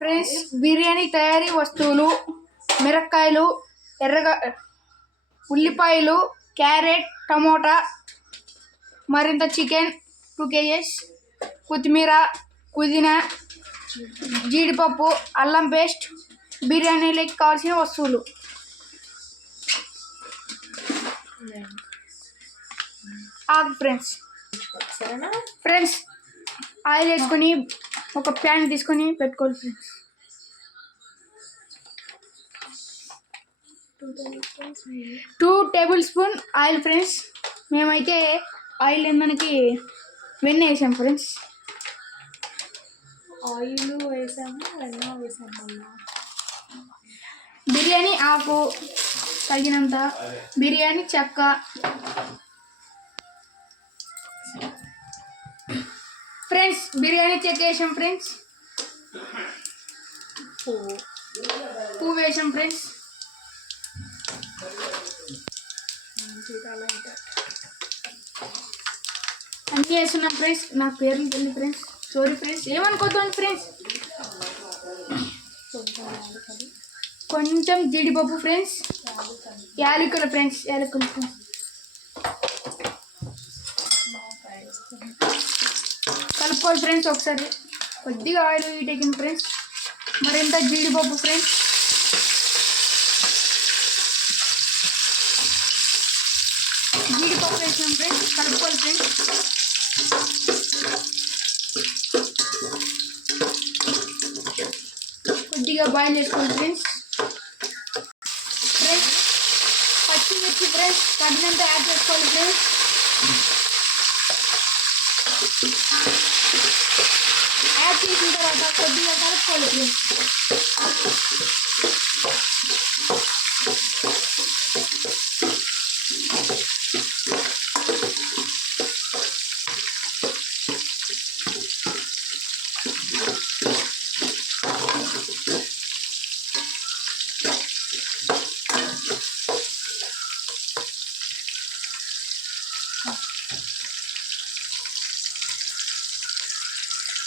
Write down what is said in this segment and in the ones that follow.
ఫ్రెండ్స్ బిర్యానీ తయారీ వస్తువులు మిరపకాయలు ఎర్రగా ఉల్లిపాయలు క్యారెట్ టమోటా మరింత చికెన్ 2 kg కొత్తిమీర పుదీనా జీడిపప్పు అల్లం పేస్ట్ బిర్యానీలోకి కావాల్సిన వస్తువులు ఫ్రెండ్స్ ఫ్రెండ్స్ ఆయిల్ వేసుకొని ఒక ప్యాన్ తీసుకొని పెట్టుకోవాలి ఫ్రెండ్స్ 2 టేబుల్ స్పూన్ ఆయిల్ ఫ్రెండ్స్ మేమైతే ఆయిల్ మనకి వెన్న వేసాం ఫ్రెండ్స్ ఆయిల్ వేసాము వెన్న వేసాము బిర్యానీ ఆకు తగినంత బిర్యానీ చెక్క ఫ్రెండ్స్ బిర్యానీ చెక్క వేసాం ఫ్రెండ్స్ పువ్వు వేసాం ఫ్రెండ్స్ అన్నీ వేస్తున్నాం ఫ్రెండ్స్ నా పేర్లు తెలియదు ఫ్రెండ్స్ సారీ ఫ్రెండ్స్ ఏమనుకోద్దాం ఫ్రెండ్స్ కొంచెం జీడిపప్పు ఫ్రెండ్స్ యాలకులు ఫ్రెండ్స్ కలుపుకోవాలి ఫ్రెండ్స్ ఒకసారి కొద్దిగా ఆయిల్ హీట్ ఎక్కింది ఫ్రెండ్స్ మరింత జీడిపప్పు ఫ్రెండ్స్ జీడిపప్పు వేసాం ఫ్రెండ్స్ కలుపుకోవాలి ఫ్రెండ్స్ కొద్దిగా బాయిల్ చేసుకోవాలి ఫ్రెండ్స్ పచ్చిమిర్చి ఫ్రెండ్స్ తగినంత యాడ్ చేసుకోవాలి ఫ్రెండ్స్ యాడ్ చేసిన తర్వాత కొద్దిగా కలుపుకోవాలి ఫ్రెండ్స్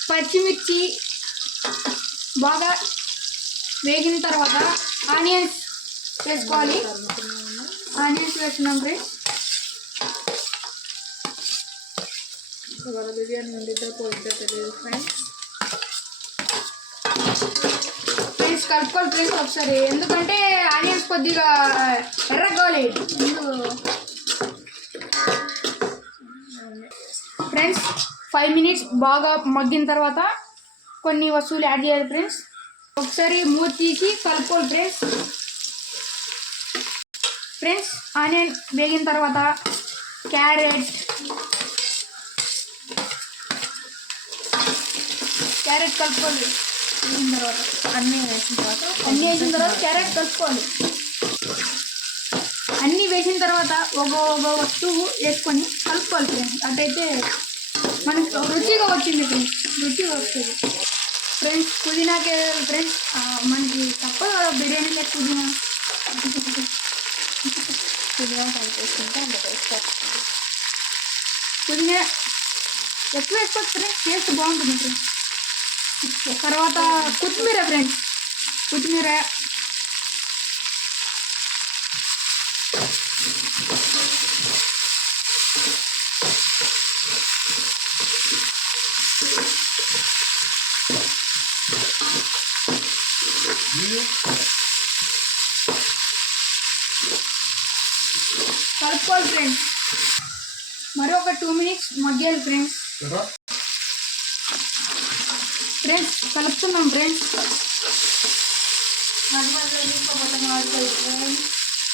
పచ్చిమిర్చి బాగా వేగిన తర్వాత ఆనియన్స్ వేసుకోవాలి ఆనియన్స్ వేస్తున్నాం ఫ్రెండ్స్ ఇవాళ బిర్యానీ వండితే పోయితే తెలియదు ఫ్రెండ్స్ కలుపుకోవాలి ఫ్రెండ్స్ ఒకసారి ఎందుకంటే ఆనియన్స్ కొద్దిగా ఎర్రగాలి ఫ్రెండ్స్ 5 minutes బాగా మగ్గిన తర్వాత కొన్ని వస్తువులు యాడ్ చేయాలి ఫ్రెండ్స్ ఒకసారి మూత తీసి కలుపుకోవాలి ఫ్రెండ్స్ ఆనియన్ వేగిన తర్వాత క్యారెట్ కలుపుకోవాలి వేగిన తర్వాత అన్నీ వేసిన తర్వాత క్యారెట్ కలుపుకోవాలి అన్నీ వేసిన తర్వాత ఒక వస్తువు వేసుకొని కలుపుకోవాలి ఫ్రెండ్స్ అటైతే మనకి రుచిగా వచ్చింది వస్తుంది ఫ్రెండ్స్ పుదీనాకే ఫ్రెండ్స్ మనకి తప్పదు కదా బిర్యానీలో పుదీనా కలిపేసుకుంటే అంత టేస్ట్ వస్తుంది పుదీనా ఎక్కువ వేసుకోవచ్చు ఫ్రెండ్స్ టేస్ట్ బాగుంటుంది ఫ్రెండ్స్ తర్వాత కొత్తిమీర ఫ్రెండ్స్ కొత్తిమీర కలుపుకోవాలి ఫ్రెండ్స్ మరి ఒక 2 minutes మగ్గాలి ఫ్రెండ్స్ కలుపుతున్నాం ఫ్రెండ్స్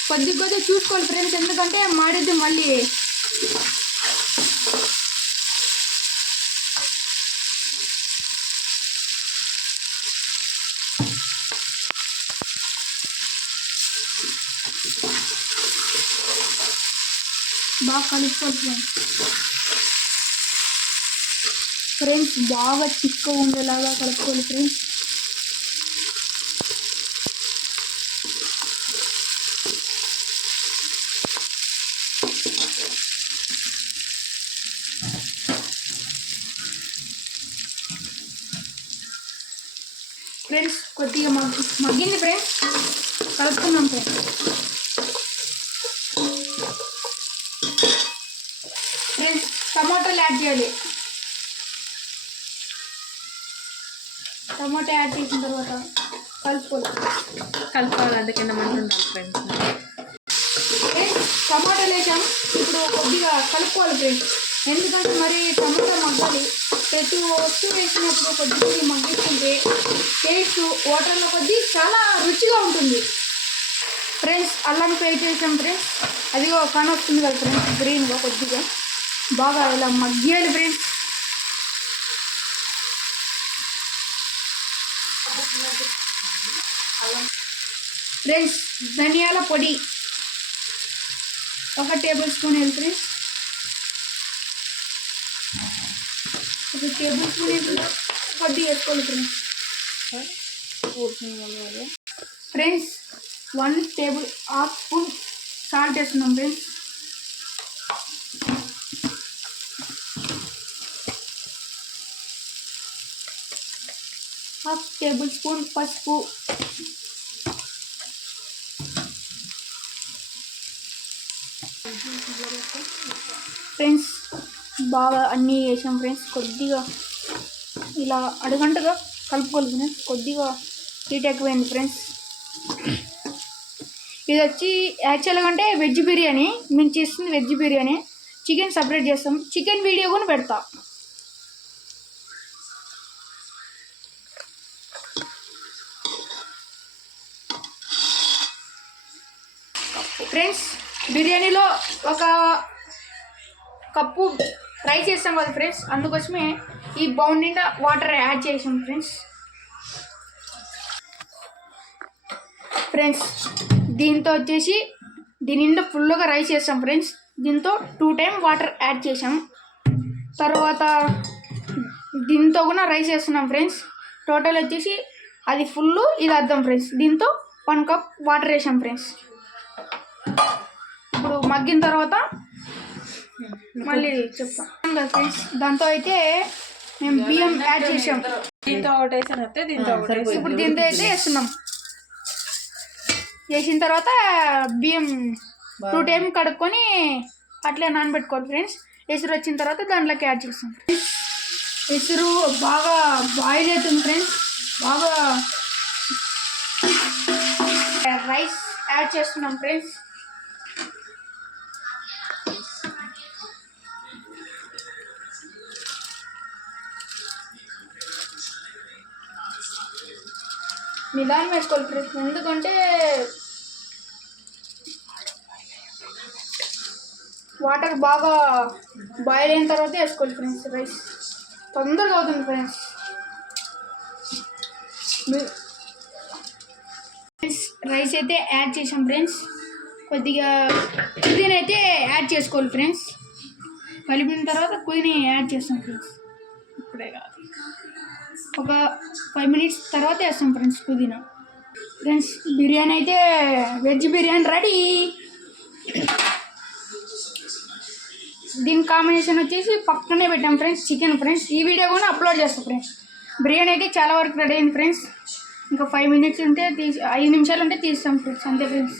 కొద్దిగా చూసుకోవాలి ఫ్రెండ్స్ ఎందుకంటే మాడిద్ది మళ్ళీ బాగా కలుపుకోవాలి ఫ్రెండ్స్ బాగా చిక్కగా ఉండేలాగా కలుపుకోవాలి ఫ్రెండ్స్ ఫ్రెండ్స్ కొద్దిగా మగ్గింది ఫ్రెండ్స్, కలుపుకున్నాం ఫ్రెండ్స్. ఫ్రెండ్స్ టమాటాలు యాడ్ చేయాలి. టమాటా యాడ్ చేసిన తర్వాత కలుపుకోవాలంటే కింద మంట ఉండాలి ఫ్రెండ్స్. టమాటాలు వేసాం, ఇప్పుడు కొద్దిగా కలుపుకోవాలి ఫ్రెండ్స్. ఎందుకంటే మరి టమాటా మగ్గాలి. ప్రతి వస్తువు వేసినప్పుడు కొద్దిగా మగ్గిస్తుంటే టేస్ట్ వాటర్లో కొద్ది చాలా రుచిగా ఉంటుంది ఫ్రెండ్స్. అల్లం పేస్ట్ చేసాం ఫ్రెండ్స్, అదిగో కాని వస్తుంది కదా ఫ్రెండ్స్ గ్రీన్గా. కొద్దిగా బాగా ఇలా మగ్గియాలి ఫ్రెండ్స్. ఫ్రెండ్స్ ధనియాల పొడి 1 టేబుల్ స్పూన్ వేయాలి ఫ్రెండ్స్. 1 టేబుల్ స్పూన్ కొద్దిగా వేసుకోవాలి friends. Friends 1 table half spoon salt వేస్తున్నాం ఫ్రెండ్స్. హాఫ్ టేబుల్ స్పూన్ పసుపు. ఫ్రెండ్స్ బాగా అన్నీ వేసాం ఫ్రెండ్స్. కొద్దిగా ఇలా అడుగంటగా కలుపుకోవాలి ఫ్రెండ్స్. కొద్దిగా హీట్ ఎక్కువైంది ఫ్రెండ్స్. ఇది వచ్చి యాక్చువల్గా అంటే వెజ్ బిర్యానీ, మేము చేస్తుంది వెజ్ బిర్యానీ. చికెన్ సపరేట్ చేస్తాం, చికెన్ వీడియో కూడా పెడతా. ఫ్రెండ్స్ బిర్యానీలో 1 కప్పు రైస్ వేస్తాం కదా ఫ్రెండ్స్, అందుకోసమే ఈ బౌల్ నిండా వాటర్ యాడ్ చేసాం ఫ్రెండ్స్. ఫ్రెండ్స్ దీంతో వచ్చేసి దీని నిండా ఫుల్గా రైస్ వేస్తాం ఫ్రెండ్స్. దీంతో 2 టైమ్ వాటర్ యాడ్ చేసాం. తర్వాత దీంతో కూడా రైస్ వేస్తున్నాం ఫ్రెండ్స్. టోటల్ వచ్చేసి అది ఫుల్, ఇది అర్థం ఫ్రెండ్స్. దీంతో 1 కప్ వాటర్ వేసాం ఫ్రెండ్స్. ఇప్పుడు మగ్గిన తర్వాత మళ్ళీ చెప్తాం కదా ఫ్రెండ్స్. దాంతో అయితే మేము బియ్యం యాడ్ చేసాం. దీంతో ఒకటి వేసానంటే దీంతో ఒకటి. ఇప్పుడు దీంతో అయితే వేస్తున్నాం. వేసిన తర్వాత బియ్యం 2 టైమ్ కడుక్కొని అట్లే నానబెట్టుకోవాలి ఫ్రెండ్స్. ఎసురు వచ్చిన తర్వాత దాంట్లోకి యాడ్ చేస్తాం ఫ్రెండ్స్. ఎసురు బాగా బాయిల్ అవుతుంది ఫ్రెండ్స్. బాగా రైస్ యాడ్ చేస్తున్నాం ఫ్రెండ్స్. నిదానం వేసుకోవాలి ఫ్రెండ్స్, ఎందుకంటే వాటర్ బాగా బాయిల్ అయిన తర్వాత వేసుకోవాలి ఫ్రెండ్స్. రైస్ తొందరగా అవుతుంది ఫ్రెండ్స్. రైస్ అయితే యాడ్ చేసాం ఫ్రెండ్స్. కొద్దిగా పుదీనా అయితే యాడ్ చేసుకోవాలి ఫ్రెండ్స్. కలిపిన తర్వాత పుదీనా యాడ్ చేస్తాం ఫ్రెండ్స్. ఇప్పుడే కాదు, ఒక 5 మినిట్స్ తర్వాత వేస్తాం ఫ్రెండ్స్ పుదీనా. ఫ్రెండ్స్ బిర్యానీ అయితే వెజ్ బిర్యానీ రెడీ. దీని కాంబినేషన్ వచ్చేసి పక్కనే పెట్టాం ఫ్రెండ్స్ చికెన్ ఫ్రెండ్స్. ఈ వీడియో కూడా అప్లోడ్ చేస్తాం ఫ్రెండ్స్. బిర్యానీ అయితే చాలా వరకు రెడీ అయింది ఫ్రెండ్స్. ఇంకా 5 మినిట్స్ ఉంటే 5 నిమిషాలు ఉంటే తీస్తాం ఫ్రెండ్స్, అంతే ఫ్రెండ్స్.